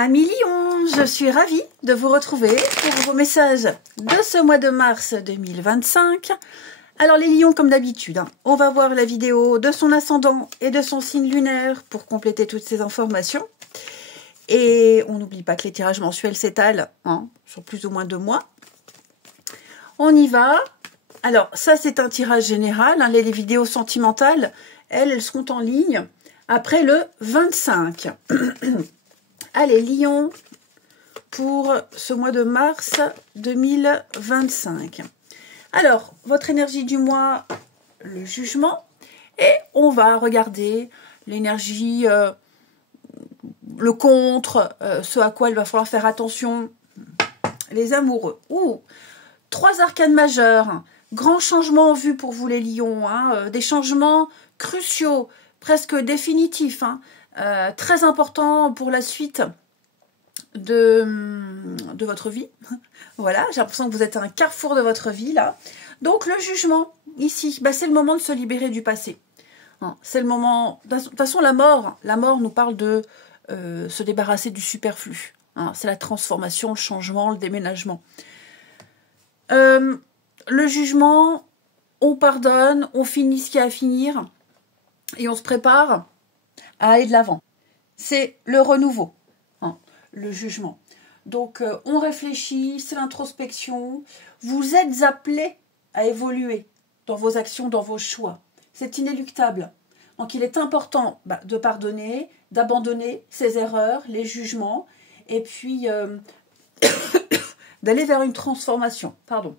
Amis Lion, je suis ravie de vous retrouver pour vos messages de ce mois de mars 2025. Alors les lions, comme d'habitude, on va voir la vidéo de son ascendant et de son signe lunaire pour compléter toutes ces informations. Et on n'oublie pas que les tirages mensuels s'étalent sur plus ou moins 2 mois. On y va. Alors ça c'est un tirage général, les vidéos sentimentales, elles seront en ligne après le 25. Allez, Lion, pour ce mois de mars 2025. Alors, votre énergie du mois, le jugement. Et on va regarder l'énergie, le contre, ce à quoi il va falloir faire attention. Les amoureux. 3 arcanes majeurs. Grand changement en vue pour vous les lions. Des changements cruciaux, presque définitifs. Très important pour la suite de votre vie. Voilà, j'ai l'impression que vous êtes à un carrefour de votre vie là. Donc le jugement, ici, c'est le moment de se libérer du passé. C'est le moment... De toute façon, la mort nous parle de se débarrasser du superflu. C'est la transformation, le changement, le déménagement. Le jugement, on pardonne, on finit ce qu'il y a à finir et on se prépare à aller de l'avant. C'est le renouveau, le jugement. Donc, on réfléchit, c'est l'introspection. Vous êtes appelés à évoluer dans vos actions, dans vos choix. C'est inéluctable. Donc, il est important de pardonner, d'abandonner ses erreurs, les jugements, et puis d'aller vers une transformation. Pardon.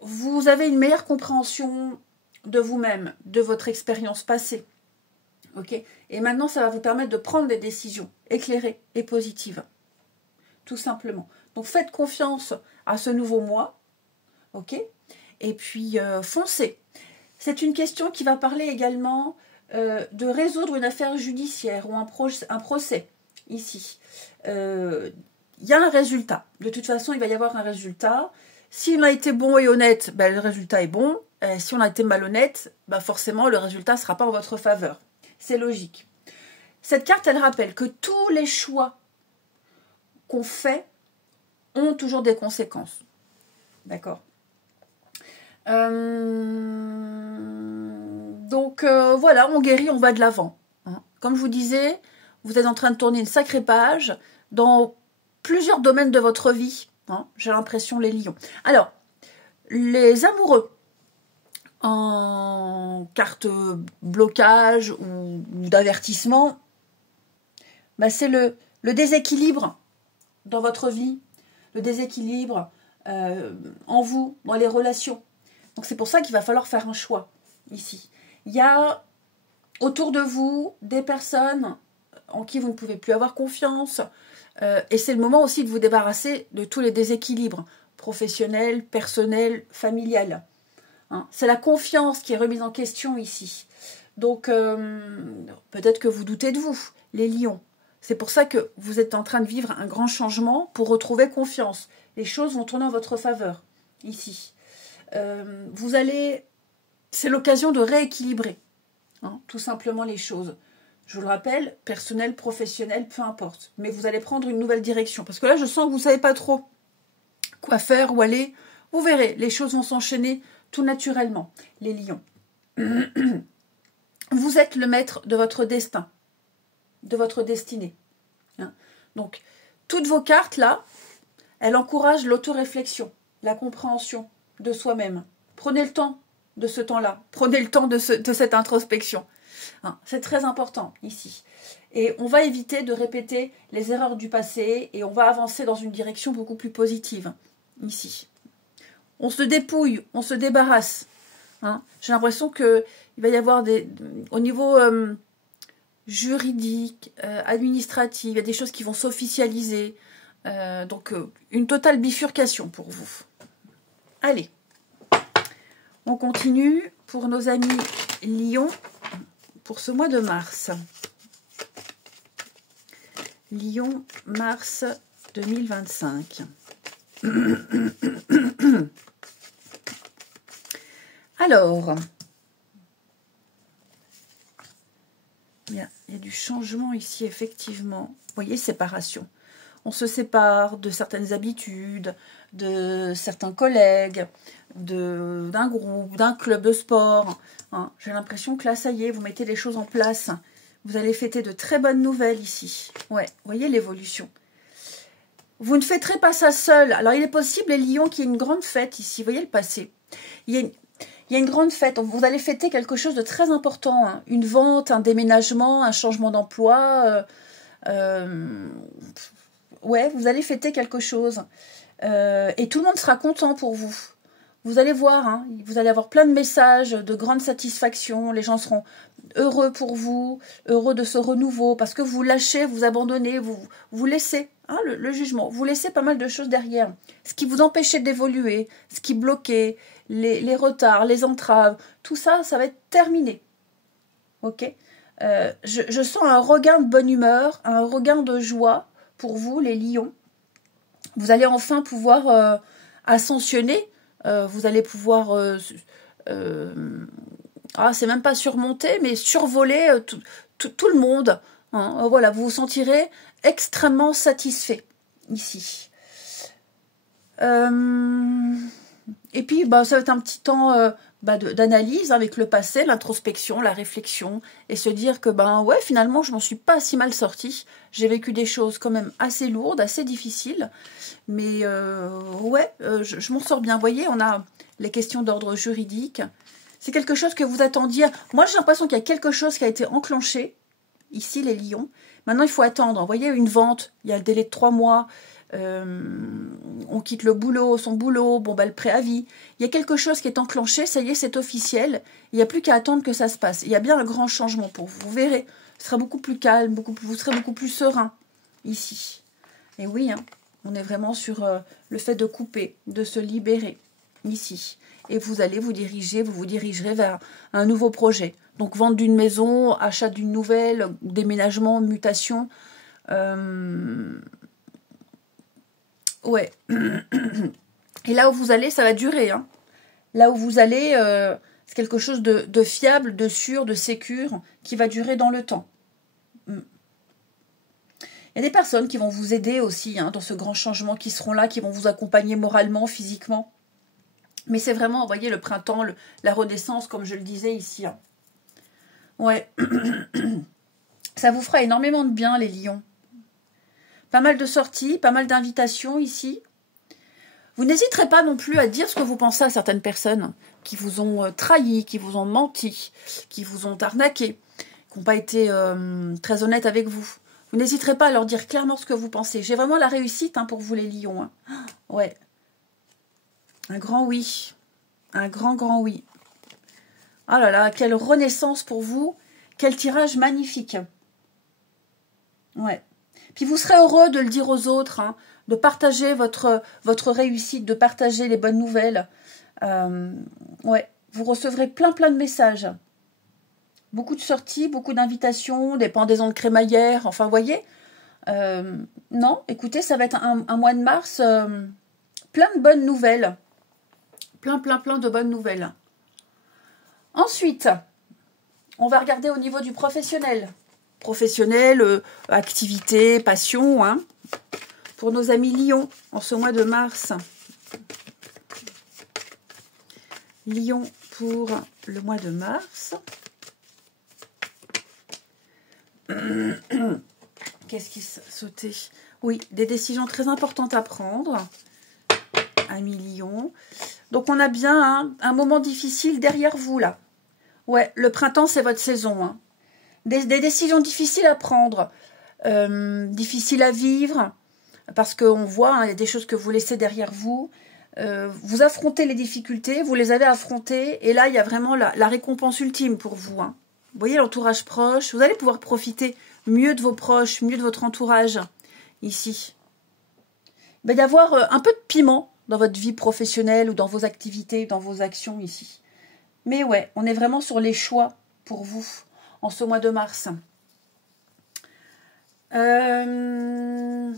Vous avez une meilleure compréhension de vous-même, de votre expérience passée. Okay, et maintenant, ça va vous permettre de prendre des décisions éclairées et positives. Tout simplement. Donc, faites confiance à ce nouveau mois. Ok, et puis, foncez. C'est une question qui va parler également de résoudre une affaire judiciaire ou un procès, ici. Il y a un résultat. De toute façon, il va y avoir un résultat. Si on a été bon et honnête, le résultat est bon. Si on a été malhonnête, forcément, le résultat ne sera pas en votre faveur. C'est logique. Cette carte, elle rappelle que tous les choix qu'on fait ont toujours des conséquences. D'accord. Donc, voilà, on guérit, on va de l'avant. Comme je vous disais, vous êtes en train de tourner une sacrée page dans plusieurs domaines de votre vie. J'ai l'impression, les lions. Alors, les amoureux, en carte blocage ou d'avertissement, c'est le déséquilibre dans votre vie, le déséquilibre en vous, dans les relations. Donc c'est pour ça qu'il va falloir faire un choix ici. Il y a autour de vous des personnes en qui vous ne pouvez plus avoir confiance, et c'est le moment aussi de vous débarrasser de tous les déséquilibres professionnels, personnels, familiales. C'est la confiance qui est remise en question ici. Donc, peut-être que vous doutez de vous, les lions. C'est pour ça que vous êtes en train de vivre un grand changement pour retrouver confiance. Les choses vont tourner en votre faveur, ici. C'est l'occasion de rééquilibrer, tout simplement les choses. Je vous le rappelle, personnel, professionnel, peu importe. Mais vous allez prendre une nouvelle direction. Parce que là, je sens que vous ne savez pas trop quoi faire, où aller. Vous verrez, les choses vont s'enchaîner tout naturellement, les lions. Vous êtes le maître de votre destin, de votre destinée. Donc, toutes vos cartes, là, elles encouragent l'autoréflexion, la compréhension de soi-même. Prenez le temps de ce temps-là. Prenez le temps de cette introspection. C'est très important, ici. Et on va éviter de répéter les erreurs du passé et on va avancer dans une direction beaucoup plus positive, ici. On se dépouille, on se débarrasse. J'ai l'impression qu'il va y avoir au niveau juridique, administratif, il y a des choses qui vont s'officialiser. Donc, une totale bifurcation pour vous. Allez, on continue pour nos amis Lions pour ce mois de mars. Lion, mars 2025. Alors, Il y a du changement ici, effectivement. Vous voyez, séparation. On se sépare de certaines habitudes, de certains collègues, d'un groupe, d'un club de sport. Hein. J'ai l'impression que là, ça y est, vous mettez les choses en place. Vous allez fêter de très bonnes nouvelles ici. Ouais, vous voyez l'évolution. Vous ne fêterez pas ça seul. Alors, il est possible, les lions, qu'il y ait une grande fête ici. Vous voyez le passé. Il y a une grande fête. Vous allez fêter quelque chose de très important. Hein. Une vente, un déménagement, un changement d'emploi. Ouais, vous allez fêter quelque chose. Et tout le monde sera content pour vous. Vous allez voir, hein, vous allez avoir plein de messages, de grande satisfaction. Les gens seront heureux pour vous, heureux de ce renouveau, parce que vous lâchez, vous abandonnez, vous laissez hein, le jugement. Vous laissez pas mal de choses derrière. Ce qui vous empêchait d'évoluer, ce qui bloquait, les retards, les entraves, tout ça, ça va être terminé. Ok, je sens un regain de bonne humeur, un regain de joie pour vous, les lions. Vous allez enfin pouvoir ascensionner. Vous allez pouvoir, c'est même pas surmonter, mais survoler tout le monde. Hein. Voilà, vous vous sentirez extrêmement satisfait ici. Et puis, ça va être un petit temps d'analyse avec le passé, l'introspection, la réflexion, et se dire que, ouais, finalement, je m'en suis pas si mal sortie. J'ai vécu des choses quand même assez lourdes, assez difficiles, mais ouais, je m'en sors bien. Vous voyez, on a les questions d'ordre juridique. C'est quelque chose que vous attendiez. Moi, j'ai l'impression qu'il y a quelque chose qui a été enclenché, ici, les lions. Maintenant, il faut attendre. Vous voyez, une vente, il y a le délai de 3 mois. On quitte le boulot, son boulot, le préavis. Il y a quelque chose qui est enclenché, ça y est, c'est officiel. Il n'y a plus qu'à attendre que ça se passe. Il y a bien un grand changement pour vous. Vous verrez, ce sera beaucoup plus calme, vous serez beaucoup plus serein ici. Et oui, hein, on est vraiment sur le fait de couper, de se libérer ici. Et vous allez vous dirigerez vers un nouveau projet. Donc vente d'une maison, achat d'une nouvelle, déménagement, mutation. Ouais. Et là où vous allez, ça va durer. Hein. Là où vous allez, c'est quelque chose de fiable, de sûr, de sécure, qui va durer dans le temps. Il y a des personnes qui vont vous aider aussi hein, dans ce grand changement, qui seront là, qui vont vous accompagner moralement, physiquement. Mais c'est vraiment, vous voyez, le printemps, la renaissance, comme je le disais ici. Hein. Ouais. Ça vous fera énormément de bien, les lions. Pas mal de sorties, pas mal d'invitations ici. Vous n'hésiterez pas non plus à dire ce que vous pensez à certaines personnes qui vous ont trahi, qui vous ont menti, qui vous ont arnaqué, qui n'ont pas été très honnêtes avec vous. Vous n'hésiterez pas à leur dire clairement ce que vous pensez. J'ai vraiment la réussite hein, pour vous les lions. Hein. Ouais. Un grand oui. Un grand oui. Oh là là, quelle renaissance pour vous. Quel tirage magnifique. Ouais. Puis vous serez heureux de le dire aux autres, hein, de partager votre réussite, de partager les bonnes nouvelles. Ouais, vous recevrez plein de messages. Beaucoup de sorties, beaucoup d'invitations, des pendaisons de crémaillère, enfin, vous voyez. Non, écoutez, ça va être un mois de mars plein de bonnes nouvelles. Plein de bonnes nouvelles. Ensuite, on va regarder au niveau du professionnel. Professionnel, activité, passion, hein, pour nos amis lions en ce mois de mars. Lion pour le mois de mars. Qu'est-ce qui sautait? Oui, des décisions très importantes à prendre. Amis lions. Donc on a bien hein, un moment difficile derrière vous là. Ouais, le printemps c'est votre saison. Hein. Des décisions difficiles à prendre, difficiles à vivre, parce qu'on voit, hein, il y a des choses que vous laissez derrière vous. Vous affrontez les difficultés, vous les avez affrontées, et là, il y a vraiment la récompense ultime pour vous. Hein. Vous voyez l'entourage proche, vous allez pouvoir profiter mieux de vos proches, mieux de votre entourage, ici. Il va y avoir un peu de piment dans votre vie professionnelle ou dans vos activités, dans vos actions, ici. Mais ouais, on est vraiment sur les choix pour vous. En ce mois de mars. On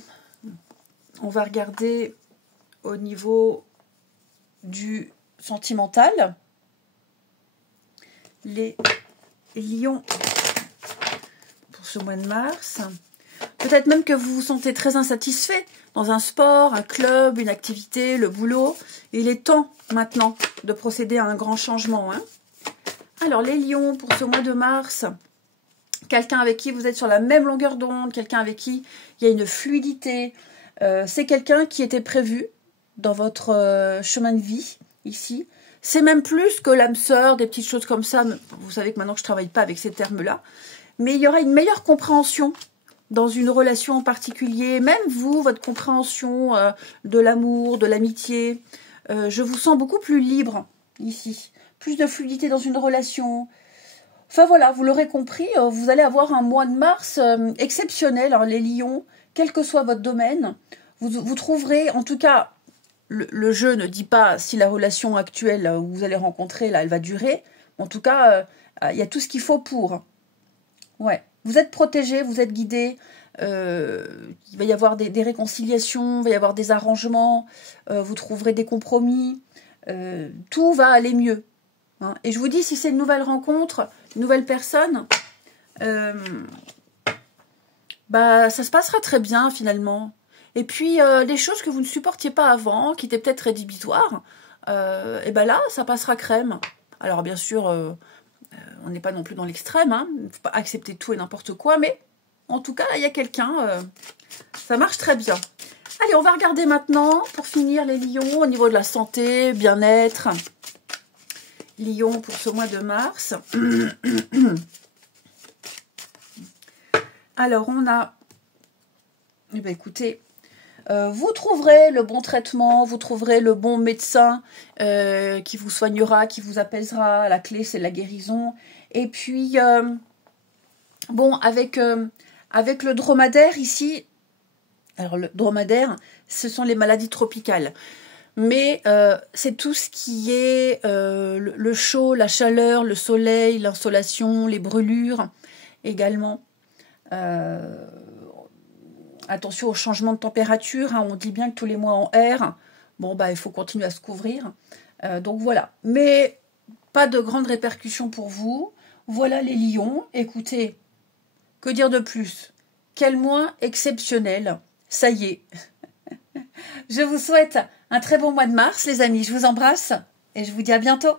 va regarder au niveau du sentimental. Les lions ce mois de mars. Peut-être même que vous vous sentez très insatisfait dans un sport, un club, une activité, le boulot. Il est temps maintenant de procéder à un grand changement. Hein. Alors les lions, pour ce mois de mars, quelqu'un avec qui vous êtes sur la même longueur d'onde, quelqu'un avec qui il y a une fluidité. C'est quelqu'un qui était prévu dans votre chemin de vie, ici. C'est même plus que l'âme sœur, des petites choses comme ça. Vous savez que maintenant que je ne travaille pas avec ces termes-là. Mais il y aura une meilleure compréhension dans une relation en particulier. Même vous, votre compréhension de l'amour, de l'amitié. Je vous sens beaucoup plus libre ici. Plus de fluidité dans une relation. Enfin voilà, vous l'aurez compris, vous allez avoir un mois de mars exceptionnel. Alors les lions, quel que soit votre domaine, vous trouverez, en tout cas... Le jeu ne dit pas si la relation actuelle où vous allez rencontrer, là, elle va durer. En tout cas, il y a tout ce qu'il faut pour. Ouais. Vous êtes protégé, vous êtes guidé. Il va y avoir des réconciliations, il va y avoir des arrangements. Vous trouverez des compromis. Tout va aller mieux. Hein. Et je vous dis, si c'est une nouvelle rencontre, une nouvelle personne, ça se passera très bien finalement. Et puis, les choses que vous ne supportiez pas avant, qui étaient peut-être rédhibitoires, et ben là, ça passera crème. Alors, bien sûr, on n'est pas non plus dans l'extrême, hein. Il ne faut pas accepter tout et n'importe quoi, mais en tout cas, il y a quelqu'un, ça marche très bien. Allez, on va regarder maintenant, pour finir, les lions, au niveau de la santé, bien-être. Lions pour ce mois de mars. Alors, on a... Eh bien, écoutez... vous trouverez le bon traitement, vous trouverez le bon médecin qui vous soignera, qui vous apaisera. La clé, c'est la guérison. Et puis, bon, avec le dromadaire ici, alors le dromadaire, ce sont les maladies tropicales. Mais c'est tout ce qui est le chaud, la chaleur, le soleil, l'insolation, les brûlures également. Attention au changement de température, hein, on dit bien que tous les mois en R, bon il faut continuer à se couvrir. Donc voilà, mais pas de grandes répercussions pour vous. Voilà les lions, écoutez, que dire de plus? Quel mois exceptionnel, ça y est. Je vous souhaite un très bon mois de mars les amis, je vous embrasse et je vous dis à bientôt.